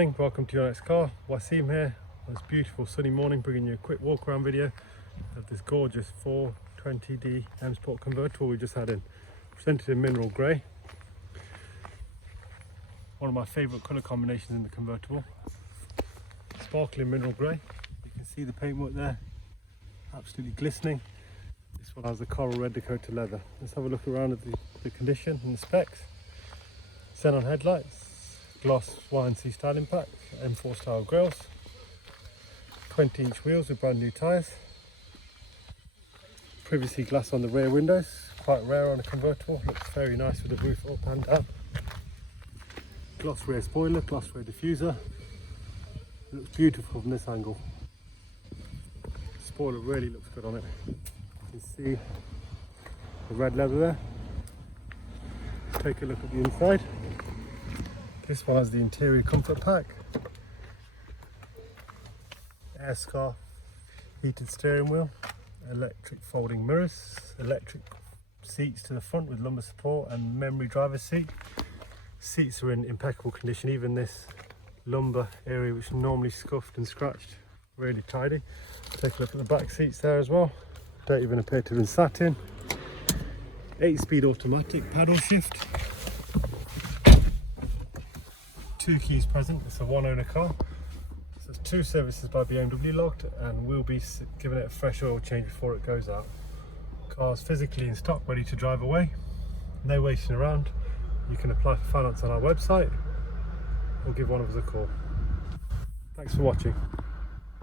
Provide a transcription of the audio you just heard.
morning, welcome to your next car. Wasim here on this beautiful sunny morning, bringing you a quick walk around video of this gorgeous 420D M Sport convertible we just had in, presented in mineral grey. One of my favourite colour combinations in the convertible, sparkling mineral grey. You can see the paintwork there, absolutely glistening. This one has the coral red Dakota leather. Let's have a look around at the condition and the specs. Xenon headlights, gloss Y&C styling pack, M4 style grills, 20-inch wheels with brand new tyres, privacy glass on the rear windows, quite rare on a convertible, looks very nice with the roof up and down, gloss rear spoiler, gloss rear diffuser, it looks beautiful from this angle. Spoiler really looks good on it. You can see the red leather there. Take a look at the inside. This one has the interior comfort pack, air scarf, heated steering wheel, electric folding mirrors, electric seats to the front with lumbar support and memory driver's seat. Seats are in impeccable condition, even this lumbar area which is normally scuffed and scratched, really tidy. Take a look at the back seats there as well, don't even appear to have been sat in. 8-speed automatic paddle shift. 2 keys present, it's a one owner car. So there's 2 services by BMW logged, and we'll be giving it a fresh oil change before it goes out. Car's physically in stock, ready to drive away. No waiting around. You can apply for finance on our website or give one of us a call. Thanks for watching.